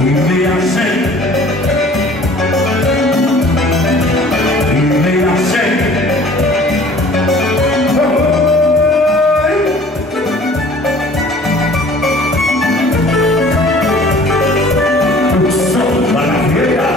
y me hace, y me hace. Sopa la fiera.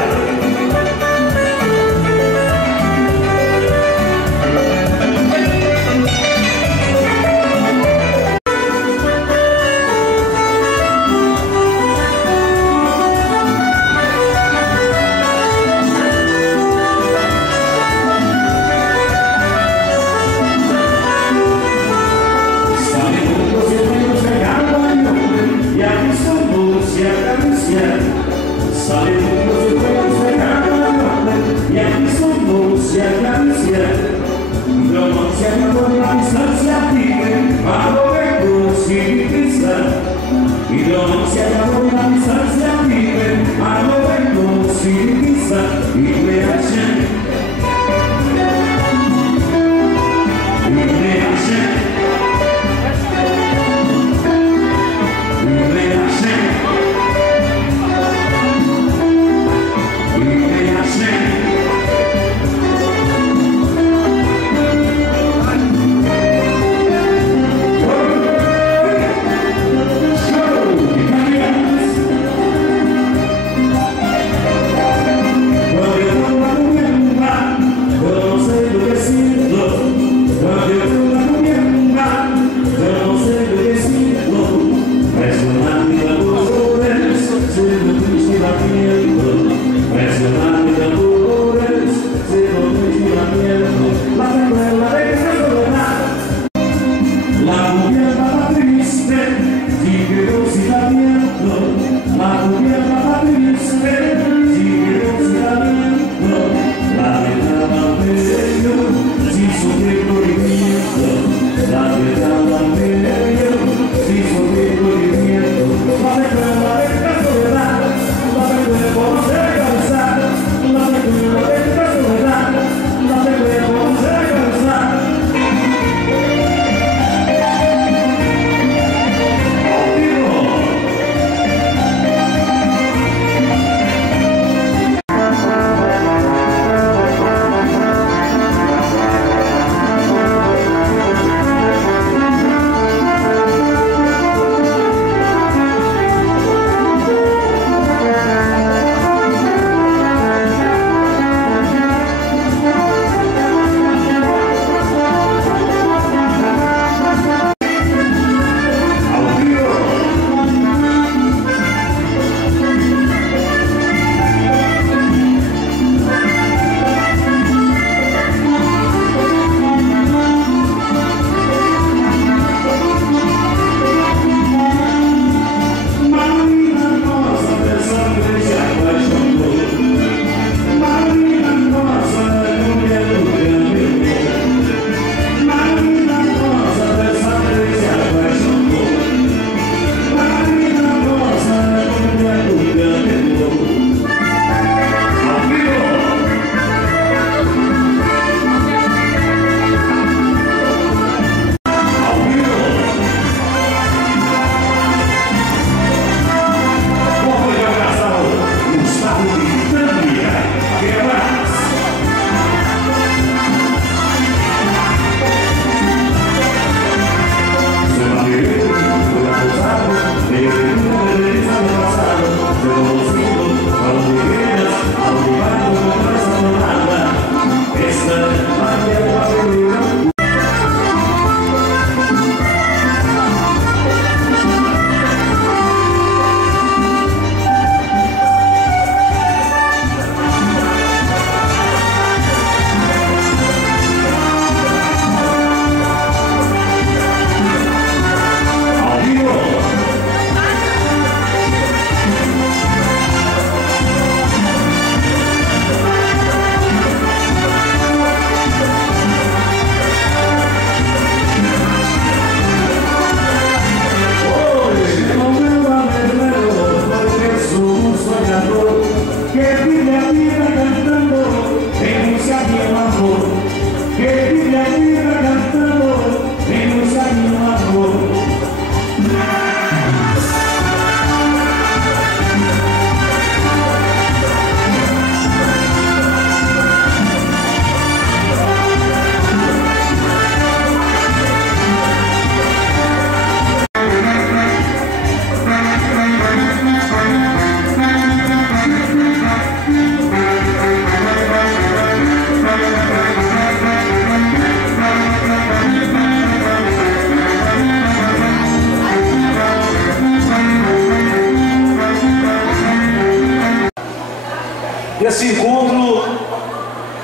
esse encontro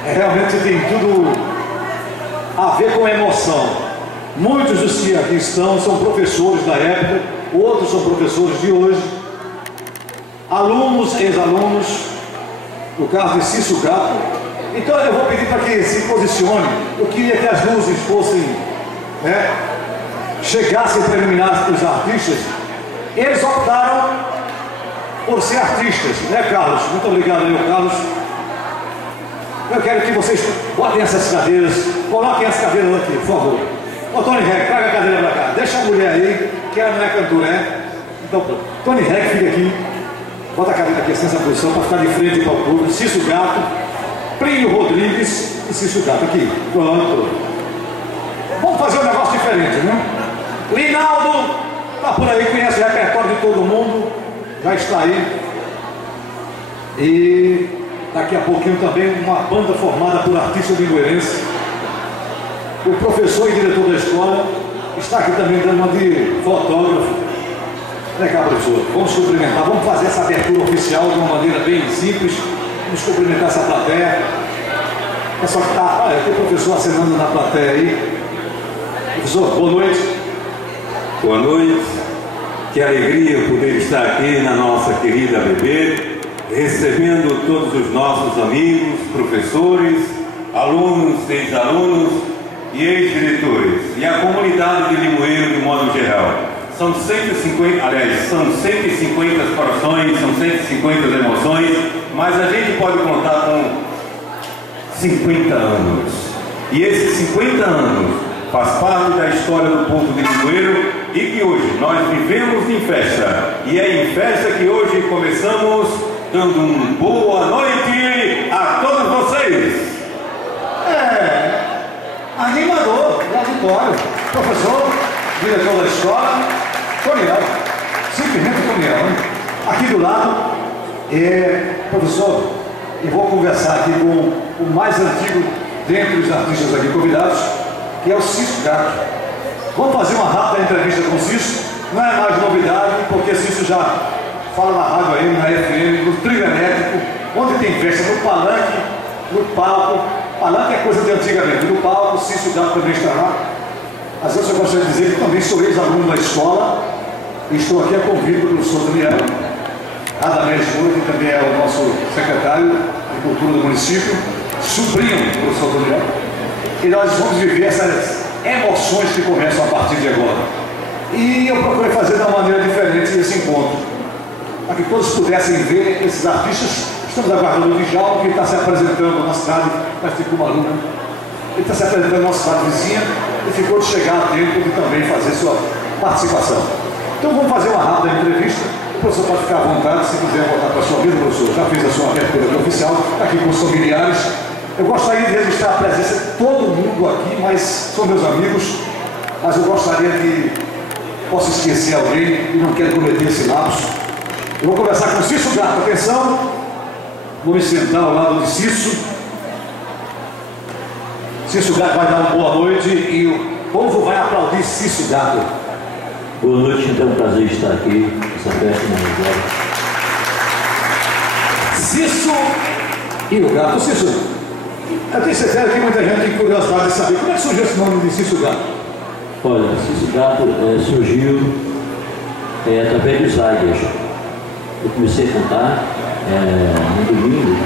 realmente tem tudo a ver com emoção. Muitos dos que aqui estão são professores da época, outros são professores de hoje, alunos, ex-alunos, no caso de Cício Gato. Então eu vou pedir para que se posicione. Eu queria que as luzes fossem, chegassem para iluminar os artistas. Eles optaram por ser artistas, né, Carlos? Muito obrigado, meu Carlos. Eu quero que vocês botem essas cadeiras, coloquem as cadeiras aqui, por favor. Ô, Tony Reck, traga a cadeira para cá. Deixa a mulher aí, que ela não é cantora, né? Então, pronto. Tony Reck, fica aqui. Bota a cadeira aqui assim, nessa posição, para ficar de frente para o público. Cício Gato, Plínio Rodrigues e Cício Gato. Aqui, pronto. Vamos fazer um negócio diferente, né? Linaldo, está por aí, conhece o repertório de todo mundo. Já está aí. E daqui a pouquinho também uma banda formada por artistas limoeirenses. O professor e diretor da escola está aqui também dando uma de fotógrafo. Vem cá, professor, vamos cumprimentar, vamos fazer essa abertura oficial de uma maneira bem simples. Vamos cumprimentar essa plateia. Pessoal que está, olha, tem o professor acenando na plateia aí. Professor, boa noite. Boa noite. Que alegria poder estar aqui na nossa querida ABB, recebendo todos os nossos amigos, professores, alunos, ex-alunos e ex-diretores, e a comunidade de Limoeiro de modo geral. São 150, aliás, são 150 corações, são 150 emoções, mas a gente pode contar com 50 anos. E esses 50 anos faz parte da história do povo de Limoeiro e que hoje nós vivemos em festa. E é em festa que hoje começamos dando uma boa noite a todos vocês. Animador, auditório, professor, diretor da escola, Toniel, simplesmente Toniel, né? Aqui do lado, professor, eu vou conversar aqui com o mais antigo dentre os artistas aqui convidados, que é o Cício Gato. Vamos fazer uma rápida entrevista com o Cício, não é mais novidade, porque Cício já fala na rádio aí, na FM, no trio elétrico, onde tem festa, no palanque, no palco. Palanque é coisa de antigamente, no palco, Cício Gato também está lá. Às vezes eu gostaria de dizer que também sou ex-aluno da escola e estou aqui a convite do professor Daniel Radamés Júnior, que também é o nosso secretário de Cultura do município, sobrinho do professor Daniel. E nós vamos viver essas emoções que começam a partir de agora. E eu procurei fazer de uma maneira diferente esse encontro, para que todos pudessem ver esses artistas. Estamos aguardando o Djalma, que está se apresentando na cidade, mas ficou maluco. Ele está se apresentando na nossa cidade vizinha e ficou de chegar a tempo de também fazer sua participação. Então vamos fazer uma rápida entrevista. O professor pode ficar à vontade, se quiser voltar para a sua vida, professor. Já fez a sua abertura oficial, está aqui com os familiares. Eu gostaria de registrar a presença de todo mundo aqui, mas são meus amigos, mas eu gostaria de... Posso esquecer alguém e não quero cometer esse lapso. Eu vou conversar com o Cício Gato, atenção. Vou me sentar ao lado de Cício. Cício Gato vai dar uma boa noite e o povo vai aplaudir Cício Gato. Boa noite, então é um prazer estar aqui nessa festa maravilhosa. Cício e o Gato. Cício, eu tenho certeza que muita gente tem curiosidade de saber como é que surgiu esse nome de Cício Gato. Olha, Cício Gato surgiu através dos águias. Eu comecei a cantar no domingo.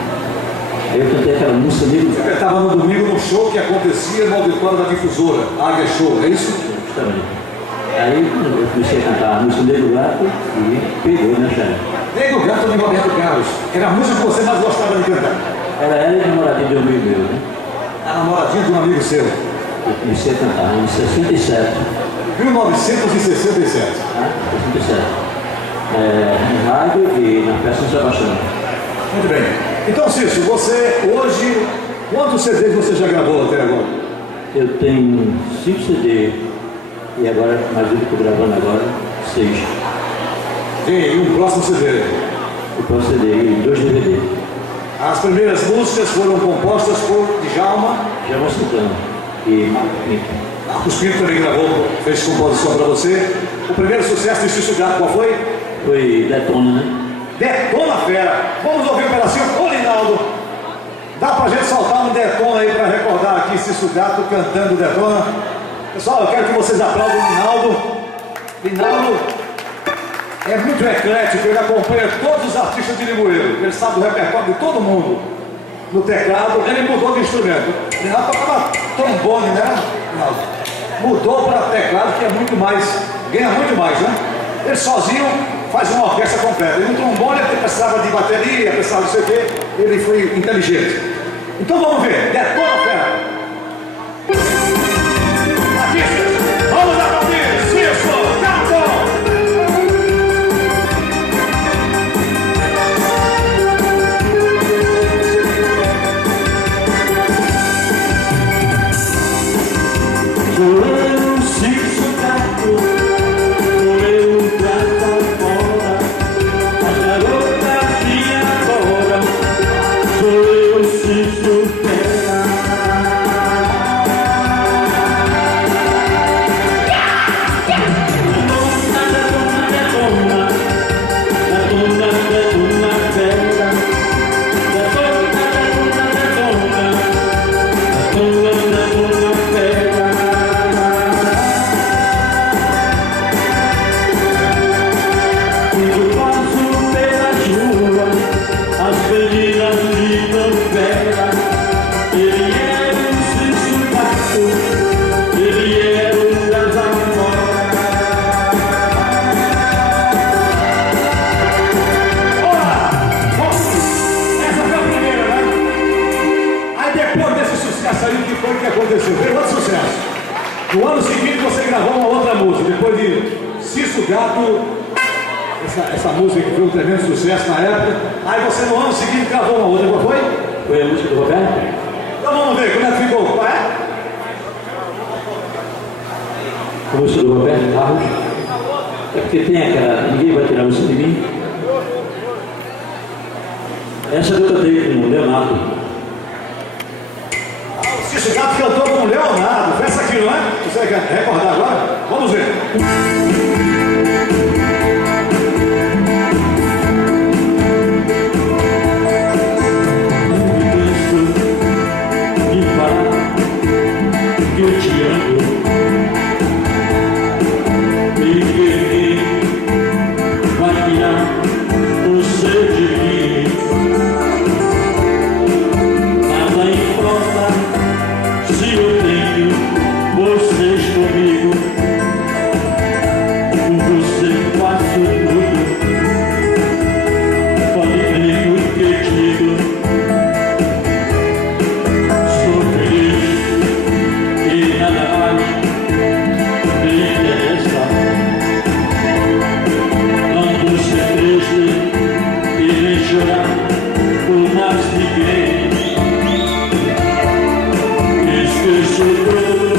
Aí eu cantei aquela música dele. Você estava no domingo no show que acontecia no auditório da difusora, Águia Show, é isso? Justamente. Aí eu comecei a cantar a música Nego Gato e pegou, né, Xana? Nego Gato de Roberto Carlos, que era a música que você mais gostava de cantar. Era ela e namoradinha de um amigo meu, né? A namoradinha de um amigo seu. Eu comecei a cantar em 67. 1967. Ah, 67. Em rádio e na festa São Sebastião. Muito bem. Então, Cício, você hoje, quantos CDs você já gravou até agora? Eu tenho 5 CDs e agora, mais um que estou gravando agora, 6. Tem um próximo CD. O próximo CD e 2 DVD. As primeiras músicas foram compostas por Djalma. Djalma Santana e Marcos Pinto. Marcos Pinto também gravou, fez composição para você. O primeiro sucesso de Cício Gato, qual foi? Foi Detona, né? Detona Fera. Vamos ouvir um pedacinho. Ô, Linaldo, dá pra gente soltar um Detona aí pra recordar aqui Cício Gato cantando Detona? Pessoal, eu quero que vocês aplaudam o Linaldo. Linaldo é muito eclético, ele acompanha todos os artistas de Limoeiro. Ele sabe o repertório de todo mundo. No teclado, ele mudou de instrumento. Linaldo tocava trombone, né, Linaldo? Mudou para teclado, que é muito mais, ganha muito mais, né? Ele sozinho faz uma orquestra completa. E no trombone ele precisava de bateria, precisava de CD, ele foi inteligente. Então vamos ver, Detona Fera. Artistas, vamos aplaudir Cício Gato! Sou eu, Cício Gato, sou eu, gata fora, as garotas de agora, sou eu, Cício Fera. No ano seguinte você gravou uma outra música, depois de Cício Gato, essa música que foi um tremendo sucesso na época. Aí você no ano seguinte gravou uma outra, qual foi? Foi a música do Roberto? Então vamos ver como é que ficou, qual é? A música do Roberto Carlos. É porque tem aquela, ninguém vai tirar a música de mim. Essa eu cantei com o Leonardo. Cício Gato cantou com o Leonardo. Foi essa aqui, não é? Você quer recordar agora? Vamos ver. Me falar que eu te amo, me perder, vai tirar o ser de mim. Nada importa se eu tenho vocês comigo, com você faço tudo, pode crer no que digo. Sou feliz e nada mais me interessa. Não vou ser triste e nem chorar por mais ninguém. Esqueço tudo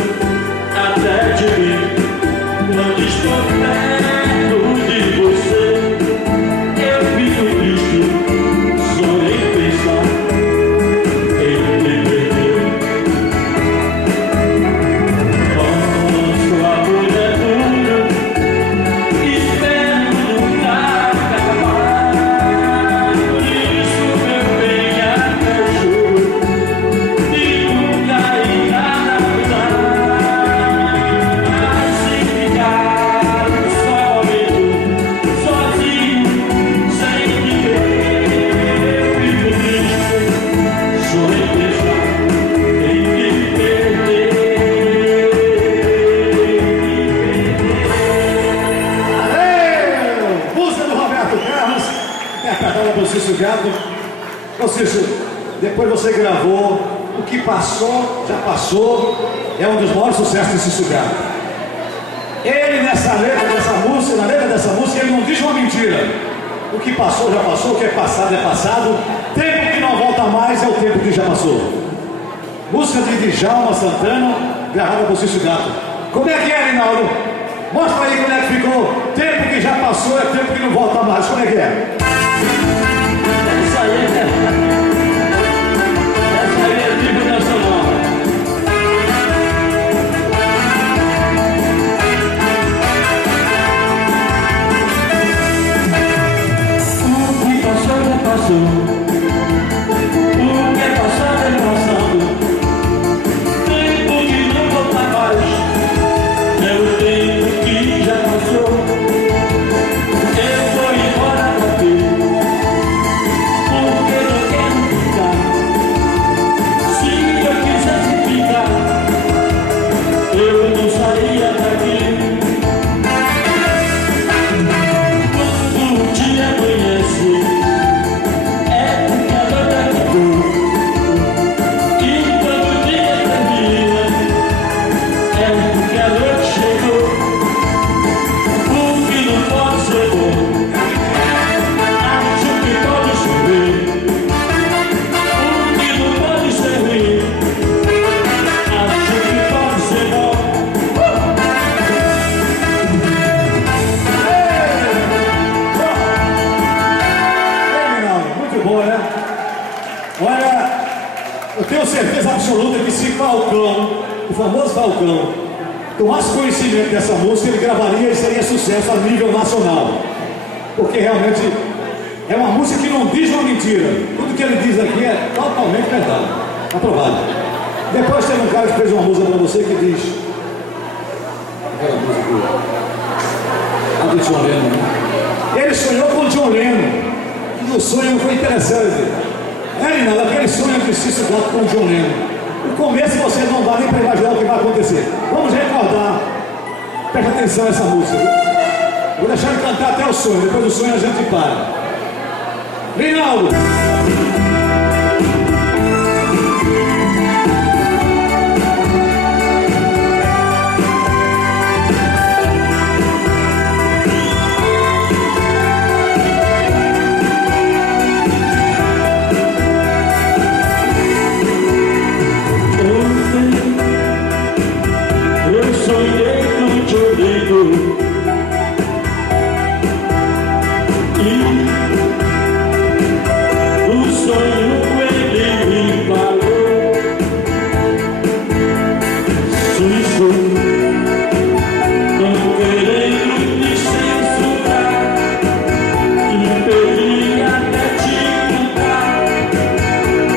até de mim. Quando estou perto de você, eu fico triste só em pensar em te perder. Nosso amor é duro, espero nunca acabar. Por isso, meu bem, até juro de nunca e nada mudar. Mas se ficar só comigo, sozinho, sem te ver, eu fico triste só em pensar em te perder. Valeu! Música do Roberto Carlos, interpretada pelo Cício Gato. Ô Cício, depois você gravou O Que Passou, Já Passou, é um dos maiores sucessos de Cício Gato. Ele nessa letra dessa música, na letra dessa música, ele não diz uma mentira. O que passou, já passou, o que é passado. Tempo que não volta mais é o tempo que já passou. Música de Djalma Santana, gravada por Cício Gato. Como é que é, Rinaldo? Mostra aí como é que ficou. Tempo que já passou é tempo que não volta mais. Como é que é? Essa aí é tribo nacional. O passou. O que é passado é passado. Tempo que não volta mais. É o tempo que já passou. Eu vou embora daqui, porque não quero ficar. Se eu quisesse ficar, eu não saía daqui. Quando o dia amanhece, é porque a noite acabou. E quando o dia termina, é porque a noite chegou. O que não pode ser bom, acho que pode ser ruim. O que não pode ser ruim, acho que pode ser bom. Muito bom, né? Olha, eu tenho certeza absoluta que se Falcão, o famoso Falcão, tomasse conhecimento dessa música, ele gravaria e seria sucesso a nível nacional. Porque realmente é uma música que não diz uma mentira. Tudo que ele diz aqui é totalmente verdade. Aprovado. Depois tem um cara que fez uma música para você que diz... Aquela música a do John Lennon, né? Ele sonhou com o John Lennon. E o sonho foi interessante. Reinaldo, aquele sonho de Cício Gato com o John Lennon. No começo você não dá nem para imaginar o que vai acontecer. Vamos recordar. Preste atenção nessa música. Vou deixar ele cantar até o sonho. Depois do sonho a gente para. Reinaldo! Eu sonhei com o John Lennon e o sonho ele me falou. Cício, não querendo me censurar, impedi até te contar,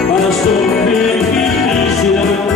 mas sofri que disse não.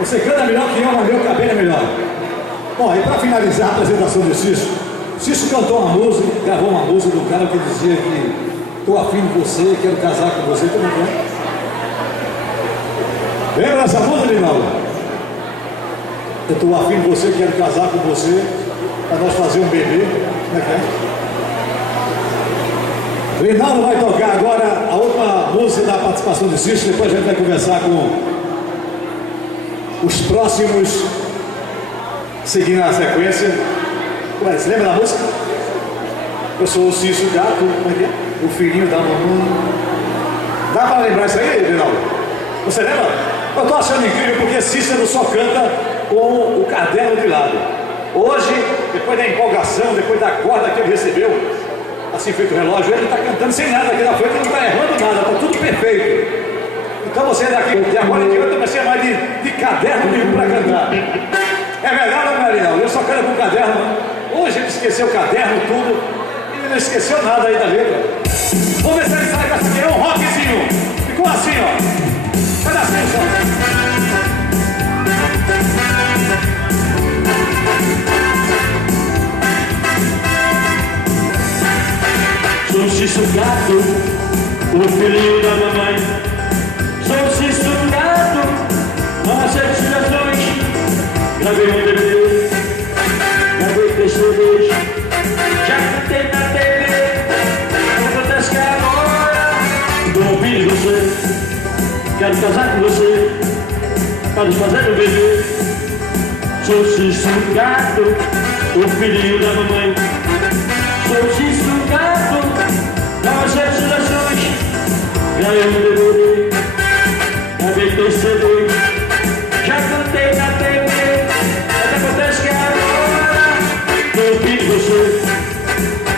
Você canta melhor que eu, mas meu cabelo é melhor. Bom, e para finalizar a apresentação de Cício, Cício cantou uma música, gravou uma música do cara que dizia que estou afim de você, quero casar com você, como é? Lembra dessa música, Reinaldo? Eu estou afim de você, quero casar com você, para nós fazer um bebê, como é que é? Reinaldo vai tocar agora a última música da participação de Cício, depois a gente vai conversar com os próximos, seguindo a sequência. Você lembra da música? Eu sou o Cício Gato, como é que é? O filhinho da mamãe. Dá para lembrar isso aí, Reinaldo? Você lembra? Eu estou achando incrível porque Cícero só canta com o caderno de lado. Hoje, depois da empolgação, depois da corda que ele recebeu, assim feito o relógio, ele está cantando sem nada aqui na frente, ele não está errando nada, está tudo perfeito. Então você daqui, de agora em diante, vai ser mais de caderno mesmo para cantar. É verdade, não é, Reinaldo? Eu só canto com caderno. Hoje ele esqueceu o caderno, tudo, e ele não esqueceu nada aí da letra. Vamos ver se ele sai com essa aqui, é um rockzinho. Ficou assim, ó. Pedacinho só. Sou Cício Gato, o filhinho da mamãe. Sou Cício Gato, não aceito sugestões. Gravei um DVD, gravei 3 CDs. Já cantei na TV, acontece que agora dou um filho de você. Quero casar com você, para nos fazer um bebê. Sou Cício Gato, o filhinho da mamãe. Sou Cício Gato, não aceito sugestões. Ganhei um DVD, gravei 3 CDs. Já cantei na TV, mas acontece que agora eu pedi você,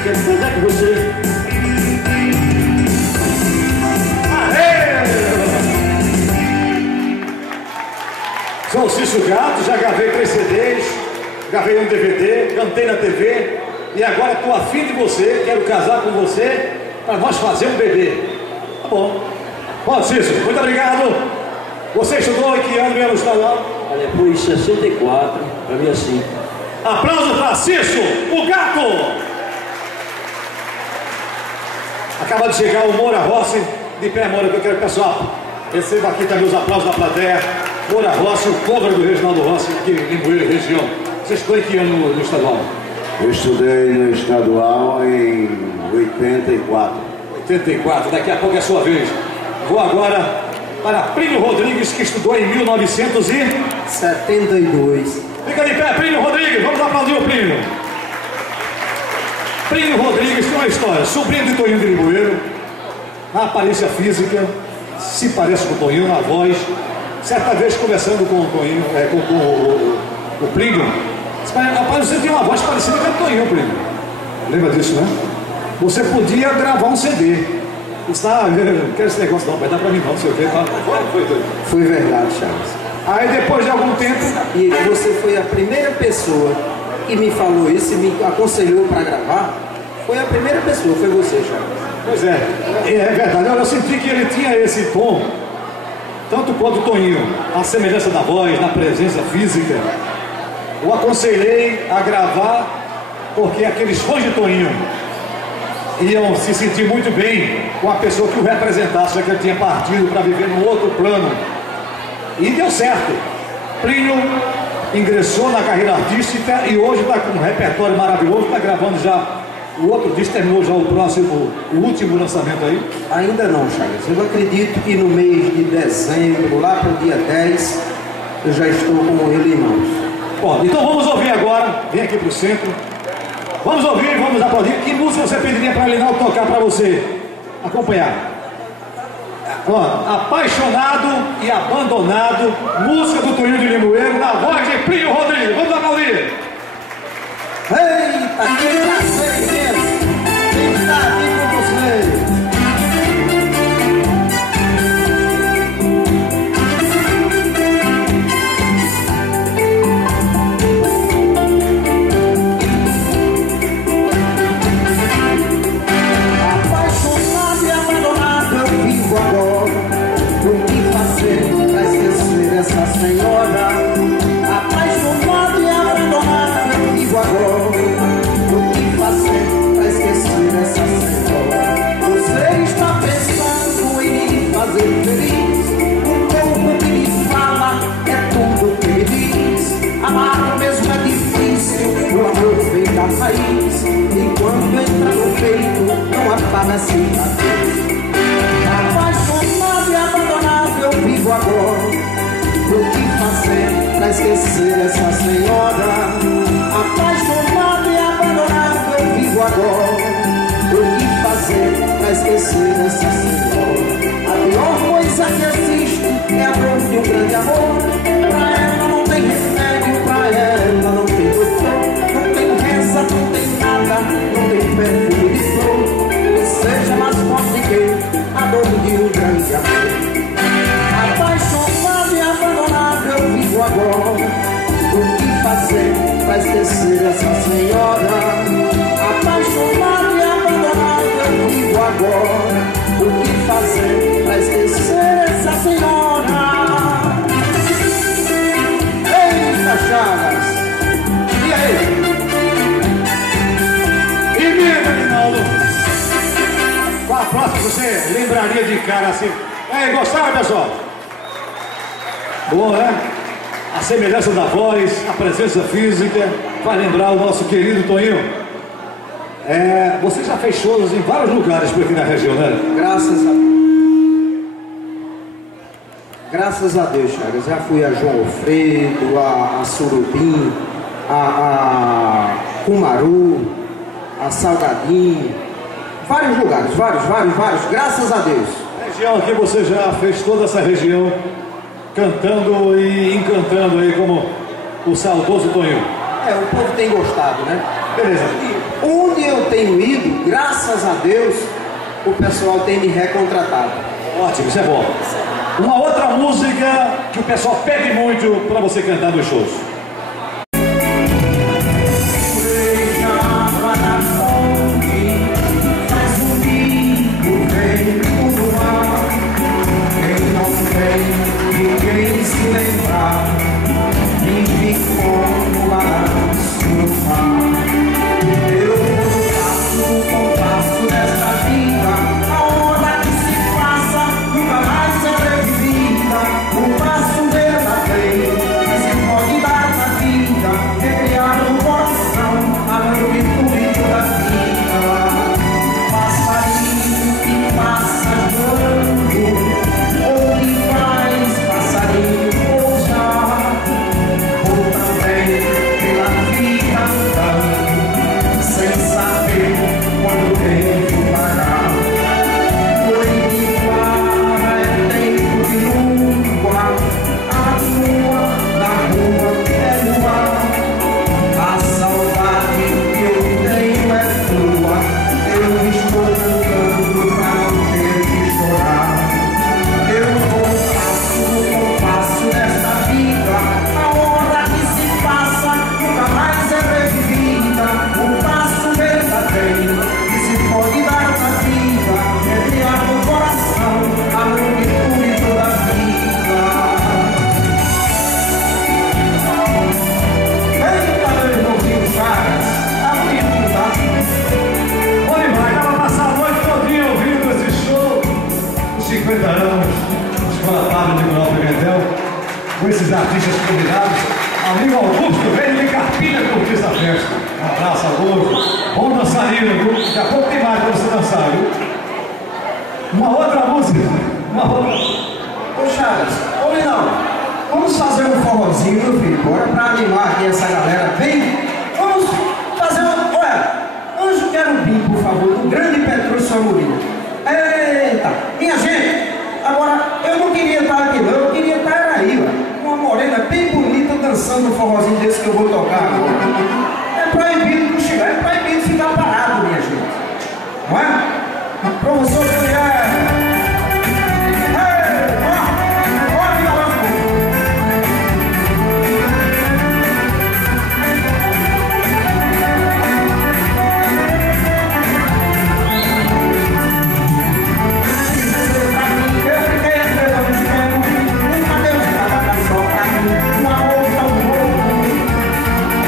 quero casar com você. Aê! Sou Cício Gato, já gravei 3 CDs, gravei um DVD, cantei na TV. E agora estou afim de você, quero casar com você, para nós fazer um bebê. Tá bom. Bom, Cício, muito obrigado. Você estudou em que ano mesmo estadual? Olha, foi 64, para mim assim. Aplausos para Cício, o gato! Acaba de chegar o Moura Rossi, de pé, Moura, que eu quero, pessoal. Receba aqui também os aplausos da plateia. Moura Rossi, o cover do Reginaldo Rossi, aqui em Bueiro, região. Você estudou em que ano no estadual? Eu estudei no estadual em 84. 84, daqui a pouco é a sua vez. Vou agora para Plínio Rodrigues, que estudou em 1972. Fica de pé, Plínio Rodrigues, vamos aplaudir o Plínio. Plínio Rodrigues tem uma história, sobrinho de Toninho de Limoeiro, na aparência física, se parece com o Toninho, na voz. Certa vez conversando com o Toninho, com o Plínio, rapaz, você tem uma voz parecida com o Toninho, Plínio. Lembra disso, né? Você podia gravar um CD. Não quero esse negócio não, vai dar pra mim não, não sei o que. Foi verdade, Charles. Aí depois de algum tempo... E você foi a primeira pessoa que me falou isso e me aconselhou para gravar. Foi a primeira pessoa, foi você, Charles. Pois é verdade. Eu senti que ele tinha esse tom, tanto quanto o Toninho, a semelhança da voz, na presença física. Eu aconselhei a gravar porque aqueles fãs de Toninho iam se sentir muito bem com a pessoa que o representasse, já que ele tinha partido para viver num outro plano. E deu certo. Plínio ingressou na carreira artística e hoje está com um repertório maravilhoso, está gravando já o outro disco, terminou já o último lançamento aí. Ainda não, Charles. Eu acredito que no mês de dezembro, lá para o dia 10, eu já estou com ele em mãos. Bom, então vamos ouvir agora, vem aqui para o centro. Vamos ouvir, vamos aplaudir. Que música você pediria para Reinaldo tocar para você acompanhar? Ó, Apaixonado e Abandonado, música do Toninho de Limoeiro, na voz de Plínio Rodrigues. Vamos aplaudir. Eita, que prazer mesmo! Quem está aqui com vocês? Senhora, apaixonado e abandonado, eu vivo agora. O que fazer pra esquecer essa senhora? Você está pensando em me fazer feliz. O corpo que me fala é tudo que me diz. Amar mesmo é difícil, o amor vem da raiz. E quando entra no peito, não apaga a cicatriz. Apaixonado e abandonado, eu vivo agora. O que fazer pra esquecer essa senhora? Apaixonado e abandonado, eu vivo agora. O que fazer pra esquecer essa senhora? pior coisa que existe é a dor de um grande amor. Pra ela não tem remédio, pra ela não tem doutor, não tem reza, não tem nada, não tem perfume de flor que seja mais forte que a dor de um grande amor. Apaixonado e abandonado eu vivo agora. O que fazer pra esquecer essa senhora? Apaixonado e abandonado eu vivo agora. O que fazer pra esquecer essa senhora? Eita, Chagas! E aí? Emenda, Rinaldo! Qual a próxima você lembraria de cara assim? Gostaram, pessoal? Bom, né? A semelhança da voz, a presença física, vai lembrar o nosso querido Toninho. Você já fez shows em vários lugares por aqui na região, né? Graças a Deus, Chagas. Já fui a João Alfredo, a Surubim, a Cumaru, a Salgadinho. Vários lugares, vários. Graças a Deus. A região aqui, você já fez toda essa região cantando e encantando aí como o saudoso Toninho. O povo tem gostado, né? Beleza. E onde eu tenho ido, graças a Deus, o pessoal tem me recontratado. Ótimo, isso é bom. Uma outra música que o pessoal pede muito para você cantar nos shows. Com esses artistas convidados, amigo Augusto, veio de Carpina curtir essa festa. Um abraço, Augusto. Bom dançarino, viu? Daqui a pouco tem mais pra você dançar, viu? Uma outra música. Ô Chagas, ô Linão, vamos fazer um forrozinho, meu filho, bora pra animar aqui essa galera. Vem, vamos fazer uma... Olha, Anjo Querubim, por favor, do grande Petrúcio Amorim. Eita, minha gente, agora, eu não queria estar aqui não, eu queria estar aí, ó. Uma morena bem bonita dançando um forrozinho desse que eu vou tocar agora. É proibido não chegar, é proibido ficar parado, minha gente. Não é? Professor Guilherme.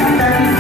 Até que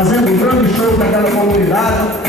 fazendo um grande show para aquela comunidade.